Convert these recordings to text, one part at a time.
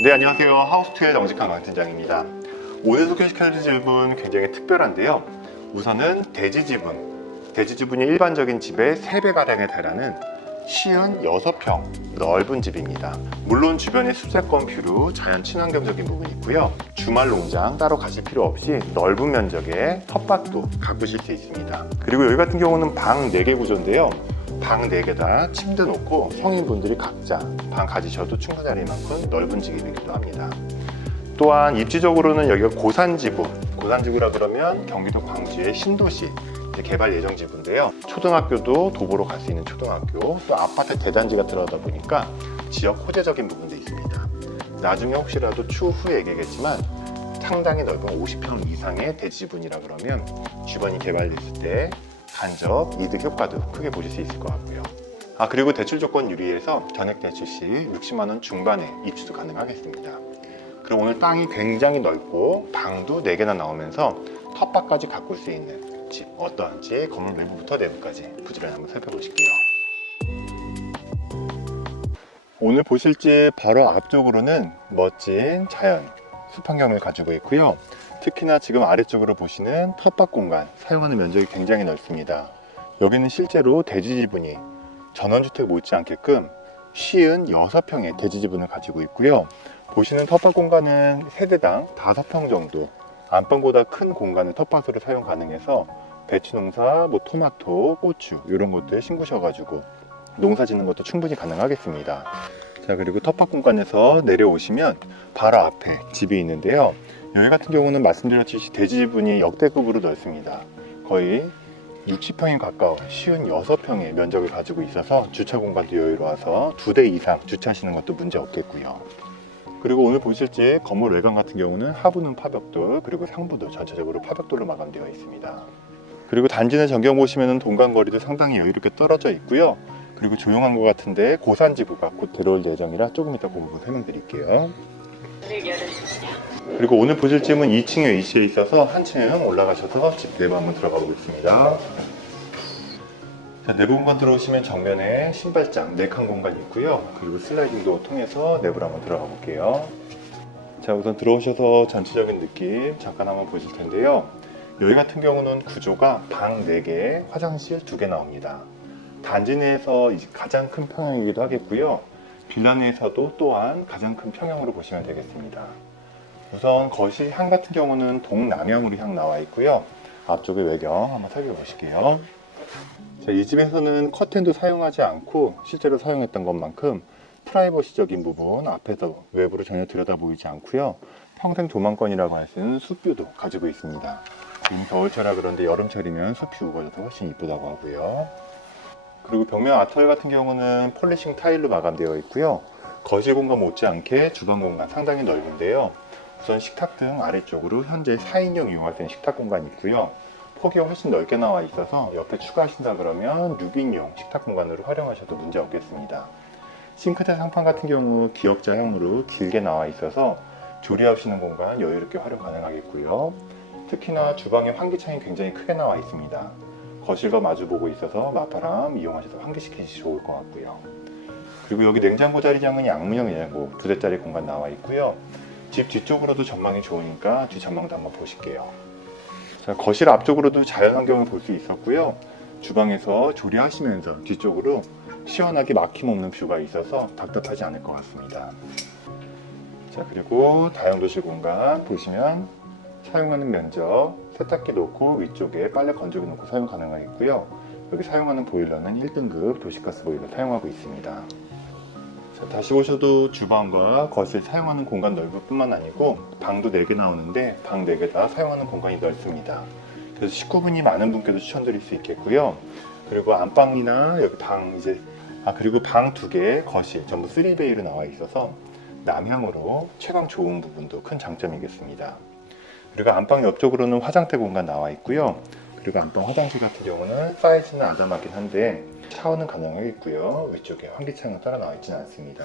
네, 안녕하세요. 하우스2의 정직한 강 팀장입니다. 오늘 소개시켜드릴 집은 굉장히 특별한데요. 우선은 대지지분이 일반적인 집의 3배가량에 달하는 쉬운 6평 넓은 집입니다. 물론 주변에 숲세권 뷰로 자연 친환경적인 부분이 있고요. 주말 농장 따로 가실 필요 없이 넓은 면적의 텃밭도 가꾸실 수 있습니다. 그리고 여기 같은 경우는 방 4개 구조인데요. 방 4개 다 침대 놓고 성인분들이 각자 방 가지셔도 충분할 만큼 넓은 집이기도 합니다. 또한 입지적으로는 여기가 고산지구라 그러면 경기도 광주의 신도시 개발 예정 지구인데요. 초등학교도 도보로 갈 수 있는 초등학교, 또 아파트 대단지가 들어가다 보니까 지역 호재적인 부분도 있습니다. 나중에 혹시라도 추후에 얘기겠지만 상당히 넓은 50평 이상의 대지분이라 그러면 주변이 개발됐을 때 간접 이득 효과도 크게 보실 수 있을 것 같고요. 그리고 대출 조건 유리해서 전액 대출 시 60만 원 중반에 입주도 가능하겠습니다. 그리고 오늘 땅이 굉장히 넓고 방도 4개나 나오면서 텃밭까지 가꿀 수 있는 집 어떠한지 건물 내부부터 내부까지 부지런히 한번 살펴보실게요. 오늘 보실 집 바로 앞쪽으로는 멋진 자연 숲 환경을 가지고 있고요. 특히나 지금 아래쪽으로 보시는 텃밭 공간 사용하는 면적이 굉장히 넓습니다. 여기는 실제로 대지지분이 전원주택 못지않게끔 쉬운 6평의 대지지분을 가지고 있고요. 보시는 텃밭 공간은 세대당 5평 정도 안방보다 큰 공간을 텃밭으로 사용 가능해서 배추 농사, 토마토, 고추 이런 것들 심으셔가지고 농사 짓는 것도 충분히 가능하겠습니다. 자, 그리고 텃밭 공간에서 내려오시면 바로 앞에 집이 있는데요. 여기 같은 경우는 말씀드렸듯이 대지분이 역대급으로 넓습니다. 거의 60평에 가까운 쉬운 6평의 면적을 가지고 있어서 주차 공간도 여유로워서 2대 이상 주차하시는 것도 문제 없겠고요. 그리고 오늘 보실 집 건물 외관 같은 경우는 하부는 파벽돌, 그리고 상부도 전체적으로 파벽돌로 마감되어 있습니다. 그리고 단지 내 전경 보시면 동간거리도 상당히 여유롭게 떨어져 있고요. 그리고 조용한 것 같은데 고산지구가 곧 들어올 예정이라 조금 이따 그 부분 설명드릴게요. 그리고 오늘 보실 집은 2층에 위치해 있어서 한층 올라가셔서 집 내부 한번 들어가 보겠습니다. 자, 내부 공간 들어오시면 정면에 신발장 4칸 공간이 있고요. 그리고 슬라이딩 도어 통해서 내부로 한번 들어가 볼게요. 자, 우선 들어오셔서 전체적인 느낌 잠깐 한번 보실 텐데요. 여기 같은 경우는 구조가 방 4개, 화장실 2개 나옵니다. 단지 내에서 가장 큰 평형이기도 하겠고요. 빌라 내에서도 또한 가장 큰 평형으로 보시면 되겠습니다. 우선 거실 향 같은 경우는 동남향으로 향 나와 있고요. 앞쪽의 외경 한번 살펴보실게요. 자, 이 집에서는 커튼도 사용하지 않고 실제로 사용했던 것만큼 프라이버시적인 부분 앞에서 외부로 전혀 들여다 보이지 않고요. 평생 조망권이라고 할 수 있는 숲뷰도 가지고 있습니다. 지금 겨울철이라 그런데 여름철이면 숲이 우거져서 훨씬 이쁘다고 하고요. 그리고 벽면 아트월 같은 경우는 폴리싱 타일로 마감되어 있고요. 거실 공간 못지않게 주방 공간 상당히 넓은데요. 우선 식탁 등 아래쪽으로 현재 4인용 이용할 수 있는 식탁 공간이 있고요. 폭이 훨씬 넓게 나와 있어서 옆에 추가하신다 그러면 6인용 식탁 공간으로 활용하셔도 문제 없겠습니다. 싱크대 상판 같은 경우 기역자형으로 길게 나와 있어서 조리하시는 공간 여유롭게 활용 가능하겠고요. 특히나 주방에 환기창이 굉장히 크게 나와 있습니다. 거실과 마주보고 있어서 맞바람 이용하셔서 환기시키시 좋을 것 같고요. 그리고 여기 냉장고 자리장은 양문형 냉장고 2대짜리 공간 나와 있고요. 집 뒤쪽으로도 전망이 좋으니까 뒤전망도 한번 보실게요. 자, 거실 앞쪽으로도 자연환경을 볼 수 있었고요. 주방에서 조리하시면서 뒤쪽으로 시원하게 막힘없는 뷰가 있어서 답답하지 않을 것 같습니다. 자, 그리고 다용도실 공간 보시면 사용하는 면적 세탁기 놓고 위쪽에 빨래 건조기 놓고 사용 가능하겠고요. 여기 사용하는 보일러는 1등급 도시가스 보일러 사용하고 있습니다. 자, 다시 보셔도 주방과 거실 사용하는 공간 넓을 뿐만 아니고 방도 4개 나오는데 방 4개 다 사용하는 공간이 넓습니다. 그래서 식구분이 많은 분께도 추천드릴 수 있겠고요. 그리고 안방이나 여기 그리고 방 2개, 거실 전부 3베이로 나와 있어서 남향으로 채광 좋은 부분도 큰 장점이겠습니다. 그리고 안방 옆쪽으로는 화장대 공간 나와 있고요. 그리고 안방 화장실 같은 경우는 사이즈는 아담하긴 한데 샤워는 가능하겠고요. 위쪽에 환기창은 따라 나와 있지는 않습니다.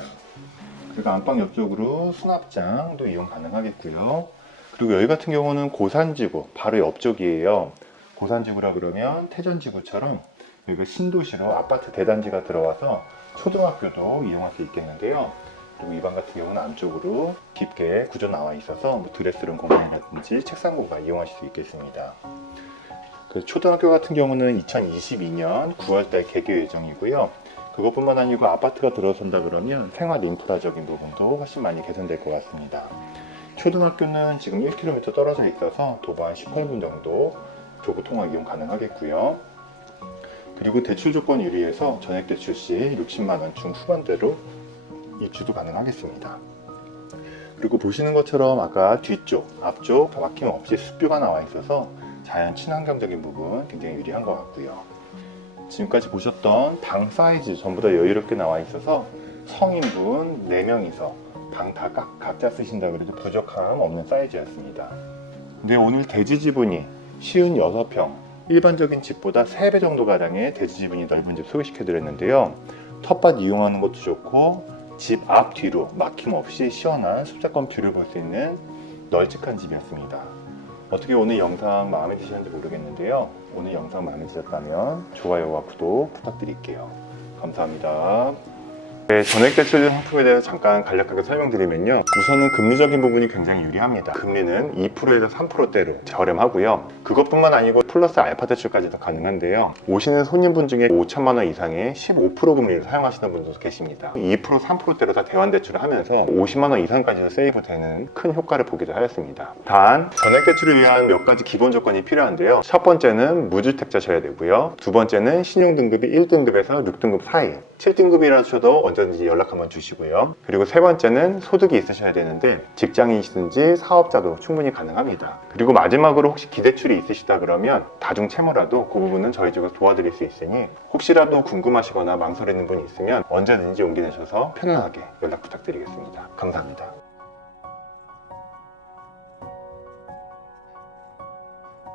그리고 안방 옆쪽으로 수납장도 이용 가능하겠고요. 그리고 여기 같은 경우는 고산지구 바로 옆쪽이에요. 고산지구라 그러면 태전지구처럼 여기가 신도시로 아파트 대단지가 들어와서 초등학교도 이용할 수 있겠는데요. 그리고 이 방 같은 경우는 안쪽으로 깊게 구조 나와 있어서 뭐 드레스룸 공간이라든지 책상 공간 이용하실 수 있겠습니다. 그 초등학교 같은 경우는 2022년 9월달 개교 예정이고요. 그것뿐만 아니고 아파트가 들어선다 그러면 생활 인프라적인 부분도 훨씬 많이 개선될 것 같습니다. 초등학교는 지금 1km 떨어져 있어서 도보 한 18분 정도 도보 통학 이용 가능하겠고요. 그리고 대출 조건 유리해서 전액 대출 시 60만원 중후반대로 입주도 가능하겠습니다. 그리고 보시는 것처럼 아까 뒤쪽, 앞쪽 다 막힘없이 숲뷰가 나와 있어서 자연 친환경적인 부분 굉장히 유리한 것 같고요. 지금까지 보셨던 방 사이즈 전부 다 여유롭게 나와 있어서 성인분 4명이서 방 다 각자 쓰신다 그래도 부족함 없는 사이즈였습니다. 근데 오늘 대지 지분이 쉬운 6평, 일반적인 집보다 3배 정도 가량의 대지 지분이 넓은 집 소개시켜 드렸는데요. 텃밭 이용하는 것도 좋고 집 앞 뒤로 막힘없이 시원한 숲사건 뷰를 볼 수 있는 널찍한 집이었습니다. 어떻게 오늘 영상 마음에 드시는지 모르겠는데요. 오늘 영상 마음에 드셨다면 좋아요와 구독 부탁드릴게요. 감사합니다. 네, 전액대출 상품에 대해서 잠깐 간략하게 설명드리면요. 우선은 금리적인 부분이 굉장히 유리합니다. 금리는 2%에서 3%대로 저렴하고요. 그것뿐만 아니고 플러스 알파 대출까지도 가능한데요. 오시는 손님분 중에 5천만 원 이상의 15% 금리를 사용하시는 분들도 계십니다. 2%, 3%대로 다 대환대출을 하면서 50만 원 이상까지도 세이브되는 큰 효과를 보기도 하였습니다. 단, 전액대출을 위한 몇 가지 기본 조건이 필요한데요. 첫 번째는 무주택자셔야 되고요. 두 번째는 신용등급이 1등급에서 6등급 사이, 7등급이라셔도 언제든지 연락 한번 주시고요. 그리고 세 번째는 소득이 있으셔야 되는데 직장인이시든지 사업자도 충분히 가능합니다. 그리고 마지막으로 혹시 기대출이 있으시다 그러면 다중채무라도 그 부분은 저희 쪽에서 도와드릴 수 있으니 혹시라도 궁금하시거나 망설이는 분이 있으면 언제든지 용기 내셔서 편안하게 연락 부탁드리겠습니다. 감사합니다.